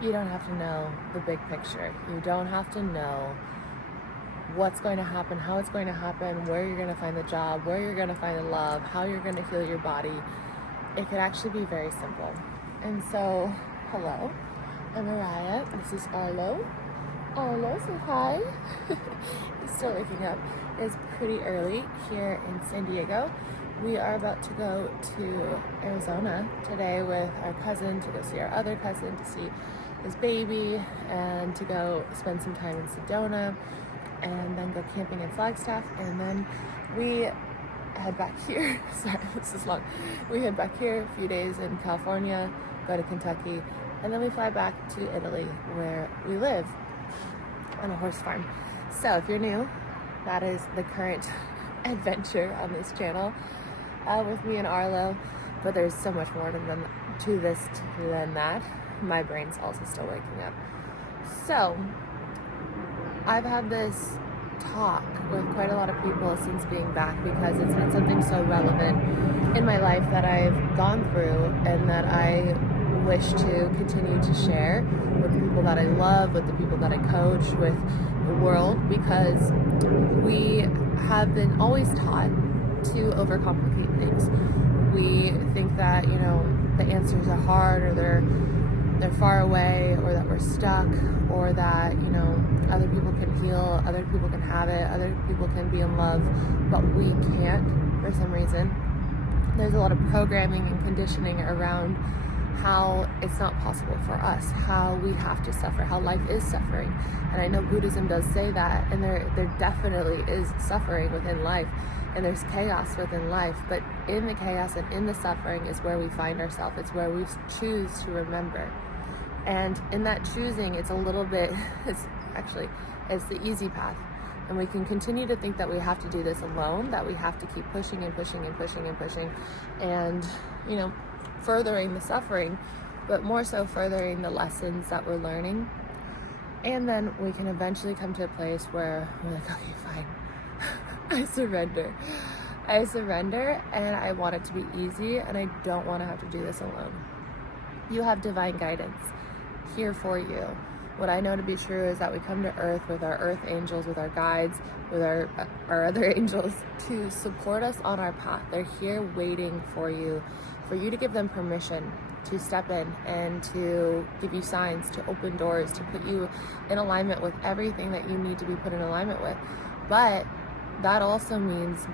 You don't have to know the big picture. You don't have to know what's going to happen, how it's going to happen, where you're going to find the job, where you're going to find the love, how you're going to heal your body. It could actually be very simple. And so, hello, I'm Araya. This is Arlo. Arlo, say hi. He's still waking up. It's pretty early here in San Diego. We are about to go to Arizona today with our cousin to go see our other cousin, to see his baby, and to go spend some time in Sedona, and then go camping in Flagstaff, and then we head back here. Sorry, this is long. We head back here a few days in California, go to Kentucky, and then we fly back to Italy, where we live on a horse farm. So if you're new, that is the current adventure on this channel with me and Arlo, but there's so much more to this than that. My brain's also still waking up. So I've had this talk with quite a lot of people since being back, because it's been something so relevant in my life that I've gone through and that I wish to continue to share with the people that I love, with the people that I coach, with the world, because we have been always taught to overcomplicate things. We think that, the answers are hard, or they're far away, or that we're stuck, or that, other people can heal, other people can have it, other people can be in love, but we can't for some reason. There's a lot of programming and conditioning around how it's not possible for us, how we have to suffer, how life is suffering. And I know Buddhism does say that, and there definitely is suffering within life, and there's chaos within life, but in the chaos and in the suffering is where we find ourselves. It's where we choose to remember. And in that choosing, it's a little bit, it's the easy path. And we can continue to think that we have to do this alone, that we have to keep pushing and pushing and pushing and pushing, and, furthering the suffering, but more so furthering the lessons that we're learning. And then we can eventually come to a place where we're like, okay, fine. I surrender, and I want it to be easy, and I don't want to have to do this alone. You have divine guidance here for you. What I know to be true is that we come to earth with our earth angels, with our guides, with our other angels, to support us on our path. They're here waiting for you to give them permission to step in and to give you signs, to open doors, to put you in alignment with everything that you need to be put in alignment with. But that also means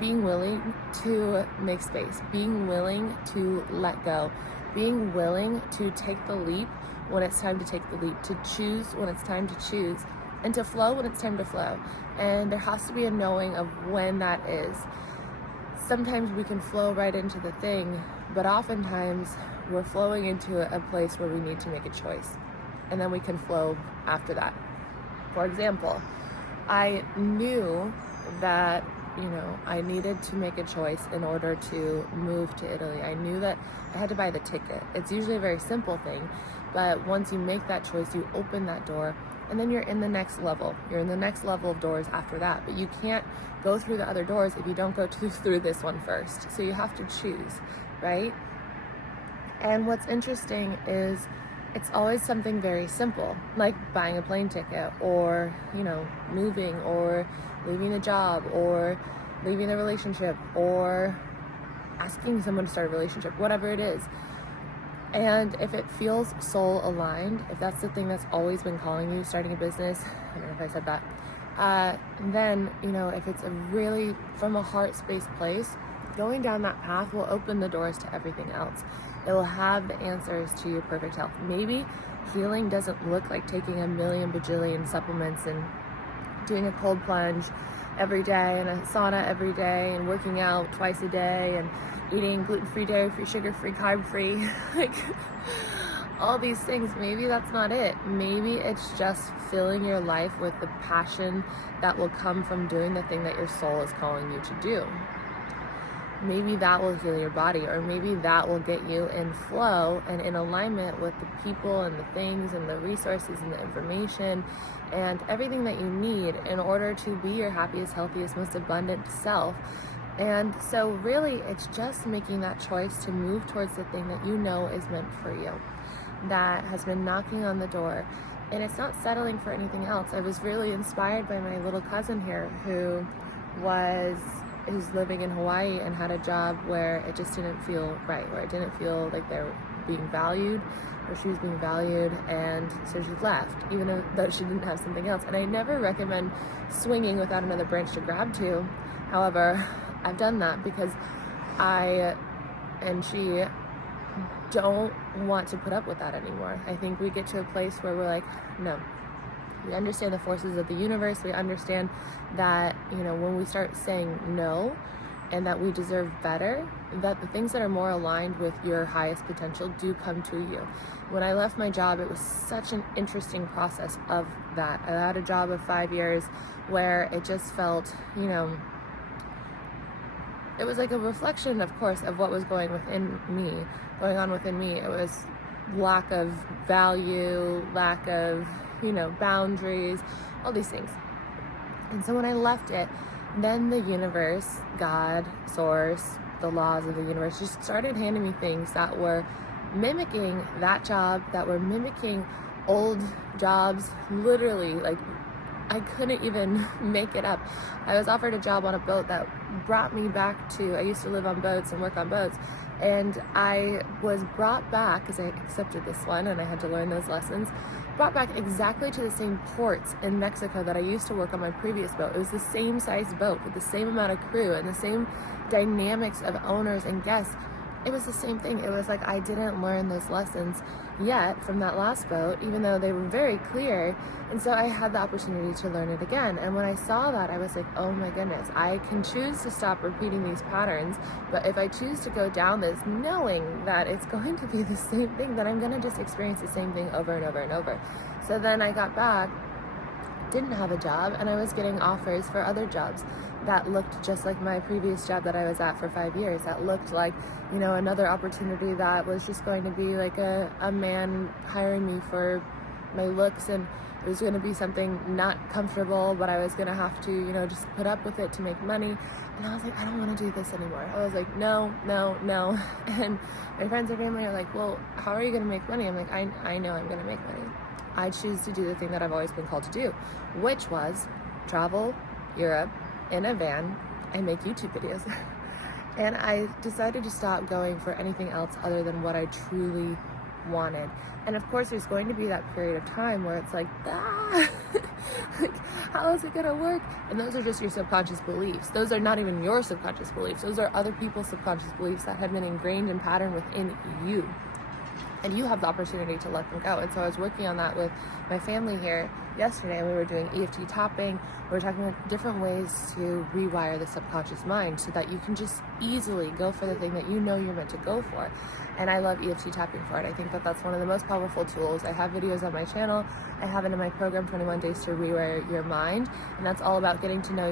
being willing to make space, being willing to let go, being willing to take the leap when it's time to take the leap, to choose when it's time to choose, and to flow when it's time to flow. And there has to be a knowing of when that is. Sometimes we can flow right into the thing, but oftentimes we're flowing into a place where we need to make a choice, and then we can flow after that. For example, I knew that I needed to make a choice in order to move to Italy. I knew that I had to buy the ticket. It's usually a very simple thing, but once you make that choice, you open that door, and then you're in the next level. You're in the next level of doors after that, but you can't go through the other doors if you don't go through this one first. So you have to choose, right? And what's interesting is it's always something very simple, like buying a plane ticket, or, moving, or leaving a job, or leaving a relationship, or asking someone to start a relationship, whatever it is. And if it feels soul aligned, if that's the thing that's always been calling you, starting a business, I don't know if I said that, then, if it's a really from a heart space place, going down that path will open the doors to everything else. It will have the answers to your perfect health. Maybe healing doesn't look like taking a million bajillion supplements and doing a cold plunge every day and a sauna every day and working out twice a day and eating gluten-free, dairy-free, sugar-free, carb-free, like all these things. Maybe that's not it. Maybe it's just filling your life with the passion that will come from doing the thing that your soul is calling you to do. Maybe that will heal your body, or maybe that will get you in flow and in alignment with the people and the things and the resources and the information and everything that you need in order to be your happiest, healthiest, most abundant self. And so really it's just making that choice to move towards the thing that you know is meant for you. that has been knocking on the door, and it's not settling for anything else. I was really inspired by my little cousin here who's living in Hawaii and had a job where it just didn't feel right, where it didn't feel like they were being valued, or she was being valued, and so she left, even though she didn't have something else. And I never recommend swinging without another branch to grab to. However, I've done that because I and she don't want to put up with that anymore. I think we get to a place where we're like, no. We understand the forces of the universe. We understand that, when we start saying no and that we deserve better, that the things that are more aligned with your highest potential do come to you. When I left my job, it was such an interesting process of that. I had a job of 5 years where it just felt, it was like a reflection, of course, of what was going on within me. It was lack of value, lack of, boundaries, all these things. And so when I left it, then the universe, God, source, the laws of the universe just started handing me things that were mimicking that job, that were mimicking old jobs, literally, like I couldn't even make it up. I was offered a job on a boat that brought me back I used to live on boats and work on boats, and I was brought back, because I accepted this one and I had to learn those lessons, brought back exactly to the same ports in Mexico that I used to work on my previous boat. It was the same size boat with the same amount of crew and the same dynamics of owners and guests. It was the same thing. It was like I didn't learn those lessons yet from that last boat, even though they were very clear. And so I had the opportunity to learn it again. And when I saw that, I was like, oh my goodness, I can choose to stop repeating these patterns. But if I choose to go down this knowing that it's going to be the same thing, then I'm going to just experience the same thing over and over and over. So then I got back, didn't have a job, and I was getting offers for other jobs that looked just like my previous job that I was at for 5 years. That looked like, another opportunity that was just going to be like a man hiring me for my looks, and it was going to be something not comfortable, but I was going to have to, just put up with it to make money. And I was like, I don't want to do this anymore. I was like, no. And my friends and family are like, well, how are you going to make money? I'm like, I know I'm going to make money. I choose to do the thing that I've always been called to do, which was travel Europe in a van and make YouTube videos. And I decided to stop going for anything else other than what I truly wanted. And of course, there's going to be that period of time where it's like, like, how is it going to work? And those are just your subconscious beliefs. Those are not even your subconscious beliefs. Those are other people's subconscious beliefs that have been ingrained and patterned within you. And you have the opportunity to let them go. And so I was working on that with my family here yesterday, and we were doing EFT tapping. We were talking about different ways to rewire the subconscious mind so that you can just easily go for the thing that you know you're meant to go for. And I love EFT tapping for it. I think that that's one of the most powerful tools. I have videos on my channel. I have it in my program, 21 Days to Rewire Your Mind. And that's all about getting to know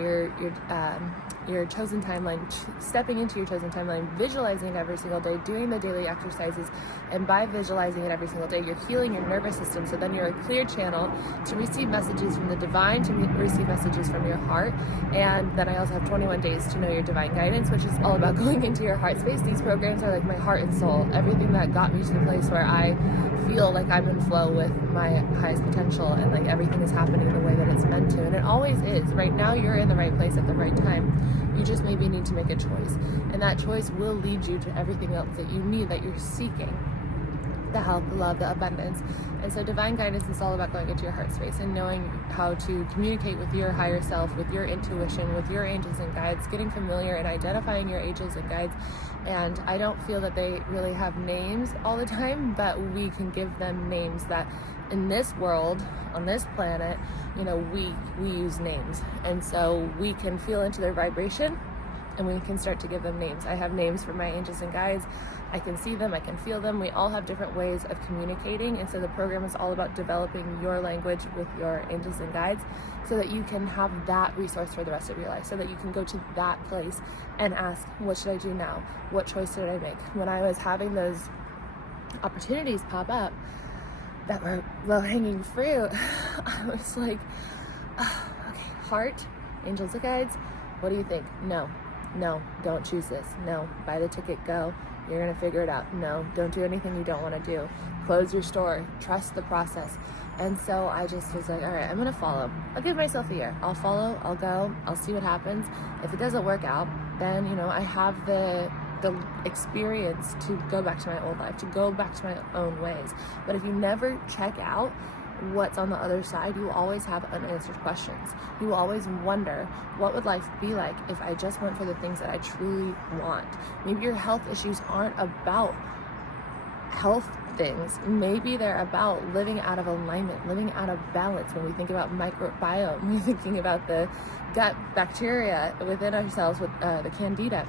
your chosen timeline, stepping into your chosen timeline, visualizing it every single day, doing the daily exercises. And by visualizing it every single day, you're healing your nervous system. So then you're a clear channel to receive messages from the divine, to receive messages from your heart. And then I also have 21 Days to Know Your Divine Guidance, which is all about going into your heart space. These programs are like my heart and soul, everything that got me to the place where I feel like I'm in flow with my highest potential, and like everything is happening the way that it's meant to. And it always is. Right now, you're in the right place at the right time. You just maybe need to make a choice, and that choice will lead you to everything else that you need, that you're seeking. The health, the love, the abundance. And so divine guidance is all about going into your heart space and knowing how to communicate with your higher self, with your intuition, with your angels and guides, getting familiar and identifying your angels and guides. And I don't feel that they really have names all the time, but we can give them names that in this world, on this planet, we use names. And so we can feel into their vibration, and we can start to give them names. I have names for my angels and guides. I can see them, I can feel them. We all have different ways of communicating, and so the program is all about developing your language with your angels and guides so that you can have that resource for the rest of your life, so that you can go to that place and ask, what should I do now? What choice did I make? When I was having those opportunities pop up that were low-hanging fruit, I was like, oh, okay, heart, angels and guides, what do you think? No, don't choose this. No, buy the ticket, go. You're going to figure it out. No, don't do anything you don't want to do. close your store, trust the process. And so I just was like, all right, I'm gonna follow. I'll give myself a year. I'll follow, I'll go, I'll see what happens. If it doesn't work out, then, you know, I have the experience to go back to my old life, to go back to my own ways. But if you never check out what's on the other side, you will always have unanswered questions. You will always wonder, what would life be like if I just went for the things that I truly want? Maybe your health issues aren't about health things. Maybe they're about living out of alignment, living out of balance. When we think about microbiome, we're thinking about the gut bacteria within ourselves with the candida.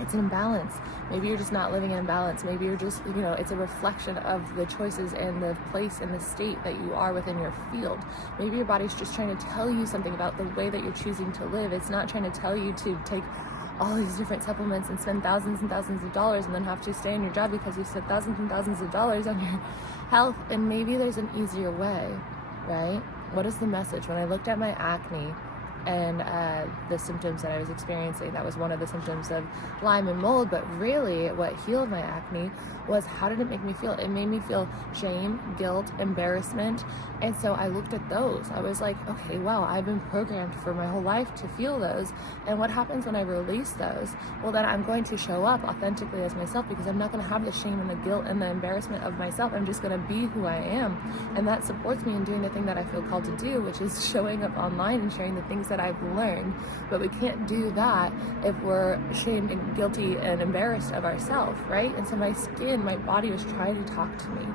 It's an imbalance. Maybe you're just not living in balance. Maybe you're just, you know, it's a reflection of the choices and the place and the state that you are within your field. Maybe your body's just trying to tell you something about the way that you're choosing to live. It's not trying to tell you to take all these different supplements and spend thousands and thousands of dollars and then have to stay in your job because you spent thousands and thousands of dollars on your health. And maybe there's an easier way, right? What is the message? When I looked at my acne and the symptoms that I was experiencing, that was one of the symptoms of Lyme and mold, but really what healed my acne was, how did it make me feel? It made me feel shame, guilt, embarrassment. And so I looked at those. I was like, okay, wow, I've been programmed for my whole life to feel those. And what happens when I release those? Well, then I'm going to show up authentically as myself, because I'm not going to have the shame and the guilt and the embarrassment of myself. I'm just going to be who I am. And that supports me in doing the thing that I feel called to do, which is showing up online and sharing the things that I've learned. But we can't do that if we're shamed and guilty and embarrassed of ourselves, right? And so my skin, my body was trying to talk to me.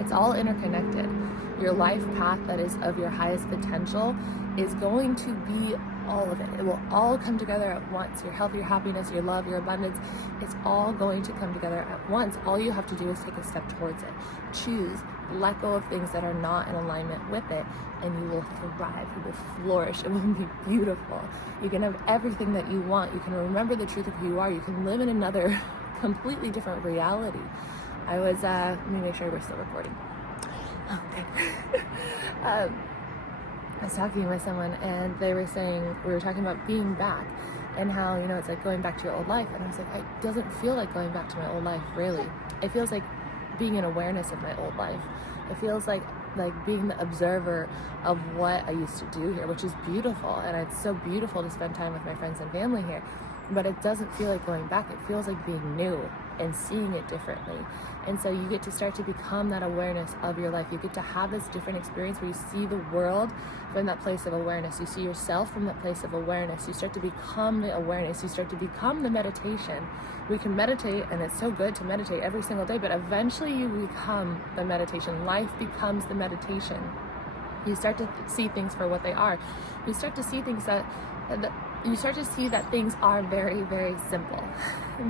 It's all interconnected. Your life path that is of your highest potential is going to be all of it. It will all come together at once. Your health, your happiness, your love, your abundance, it's all going to come together at once. All you have to do is take a step towards it. Choose, let go of things that are not in alignment with it, and you will thrive, you will flourish, it will be beautiful. You can have everything that you want. You can remember the truth of who you are. You can live in another completely different reality. I was, let me make sure we're still recording. Okay. I was talking with someone and they were saying, we were talking about being back and how, you know, it's like going back to your old life. And I was like, it doesn't feel like going back to my old life, really. It feels like being in awareness of my old life. It feels like being the observer of what I used to do here, which is beautiful. And it's so beautiful to spend time with my friends and family here. But it doesn't feel like going back. It feels like being new and seeing it differently. And so you get to start to become that awareness of your life. You get to have this different experience where you see the world from that place of awareness. You see yourself from that place of awareness. You start to become the awareness. You start to become the meditation. We can meditate, and it's so good to meditate every single day, but eventually you become the meditation. Life becomes the meditation. You start to see things for what they are. You start to see things that things are very, very simple.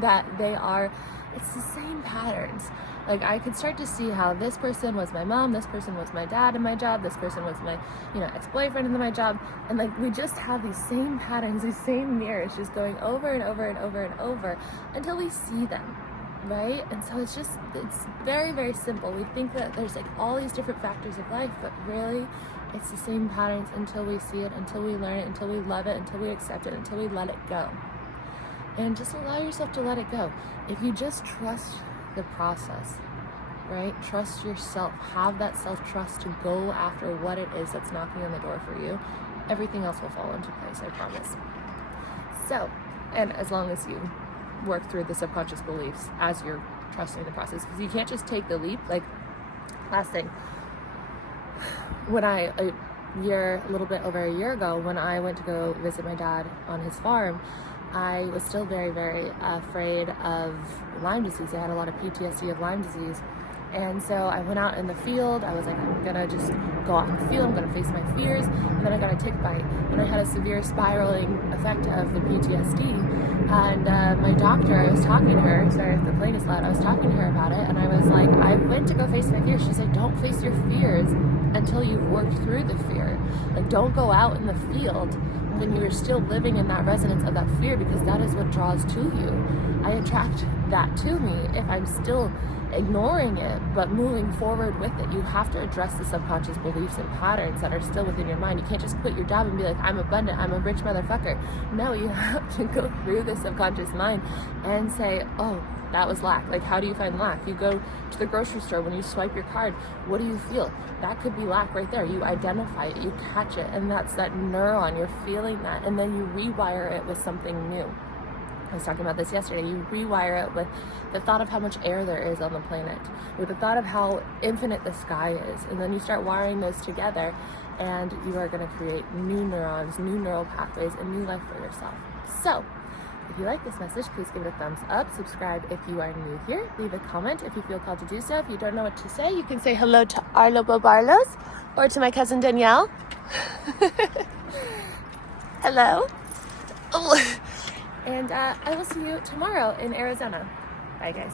That they are, it's the same patterns. Like, I could start to see how this person was my mom, this person was my dad in my job, this person was my, you know, ex-boyfriend in my job. And like, we just have these same patterns, these same mirrors just going over and over and over and over until we see them. Right? And so it's very, very simple. We think that there's like all these different factors of life, but really it's the same patterns until we see it, until we learn it, until we love it, until we accept it, until we let it go. And just allow yourself to let it go. If you just trust the process, right? Trust yourself. Have that self-trust to go after what it is that's knocking on the door for you. Everything else will fall into place, I promise. So, and as long as you work through the subconscious beliefs as you're trusting the process, because you can't just take the leap. Like, last thing, when a little bit over a year ago, when I went to go visit my dad on his farm, I was still very, very afraid of Lyme disease. I had a lot of PTSD of Lyme disease. And so I went out in the field. I was like, I'm gonna just go out in the field, I'm gonna face my fears. And then I got a tick bite, and I had a severe spiraling effect of the PTSD. And my doctor, I was talking to her, sorry if the plane is loud, I was talking to her about it, and I was like, I went to go face my fears. She said, don't face your fears until you've worked through the fear. Like, don't go out in the field when you're still living in that resonance of that fear, because that is what draws to you. I attract that to me if I'm still ignoring it, but moving forward with it. You have to address the subconscious beliefs and patterns that are still within your mind. You can't just quit your job and be like, I'm abundant, I'm a rich motherfucker. No, you have to go through the subconscious mind and say, oh, that was lack. Like, how do you find lack? You go to the grocery store, when you swipe your card, what do you feel? That could be lack right there. You identify it, you catch it, and that's that neuron. You're feeling that, and then you rewire it with something new. I was talking about this yesterday. You rewire it with the thought of how much air there is on the planet, with the thought of how infinite the sky is, and then you start wiring those together, and you are going to create new neurons, new neural pathways, and new life for yourself. So, if you like this message, please give it a thumbs up. Subscribe if you are new here. Leave a comment if you feel called to do so. If you don't know what to say, you can say hello to Arlo Bobarlos or to my cousin Danielle. Hello. Oh. And I will see you tomorrow in Arizona. Bye, guys.